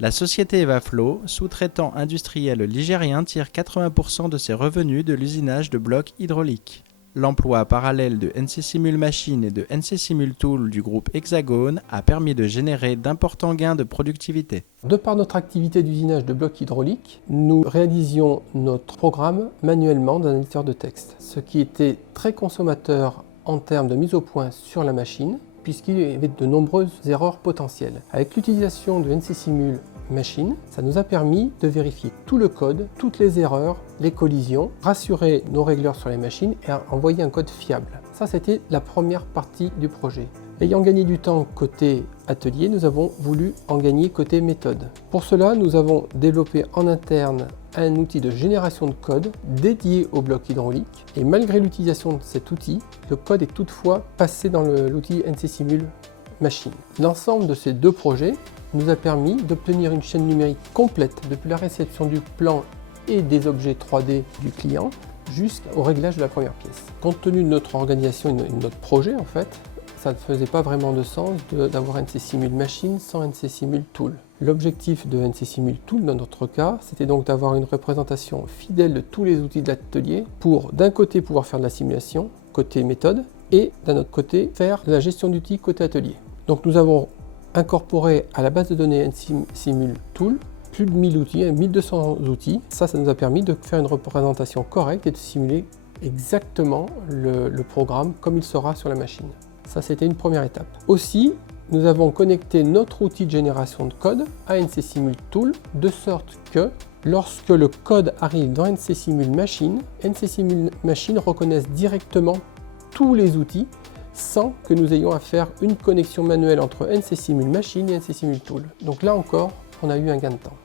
La société Evaflow, sous-traitant industriel ligérien, tire 80% de ses revenus de l'usinage de blocs hydrauliques. L'emploi parallèle de NC Simul Machine et de NC Simul Tool du groupe Hexagone a permis de générer d'importants gains de productivité. De par notre activité d'usinage de blocs hydrauliques, nous réalisions notre programme manuellement dans un éditeur de texte, ce qui était très consommateur en termes de mise au point sur la machine, puisqu'il y avait de nombreuses erreurs potentielles. Avec l'utilisation de NC Simul Machine, ça nous a permis de vérifier tout le code, toutes les erreurs, les collisions, rassurer nos régleurs sur les machines et envoyer un code fiable. Ça, c'était la première partie du projet. Ayant gagné du temps côté atelier, nous avons voulu en gagner côté méthode. Pour cela, nous avons développé en interne un outil de génération de code dédié au bloc hydraulique. Et malgré l'utilisation de cet outil, le code est toutefois passé dans l'outil NC Simul Machine. L'ensemble de ces deux projets nous a permis d'obtenir une chaîne numérique complète depuis la réception du plan et des objets 3D du client jusqu'au réglage de la première pièce. Compte tenu de notre organisation et de notre projet, en fait, ça ne faisait pas vraiment de sens d'avoir NC Simul Machine sans NC Simul Tool. L'objectif de NC Simul Tool, dans notre cas, c'était donc d'avoir une représentation fidèle de tous les outils de l'atelier pour, d'un côté, pouvoir faire de la simulation, côté méthode, et d'un autre côté, faire de la gestion d'outils côté atelier. Donc nous avons incorporé à la base de données NC Simul Tool plus de 1000 outils, 1200 outils. Ça nous a permis de faire une représentation correcte et de simuler exactement le programme comme il sera sur la machine. Ça, c'était une première étape. Aussi, nous avons connecté notre outil de génération de code à NC Simul Tool, de sorte que lorsque le code arrive dans NC Simul Machine reconnaisse directement tous les outils sans que nous ayons à faire une connexion manuelle entre NC Simul Machine et NC Simul Tool. Donc là encore, on a eu un gain de temps.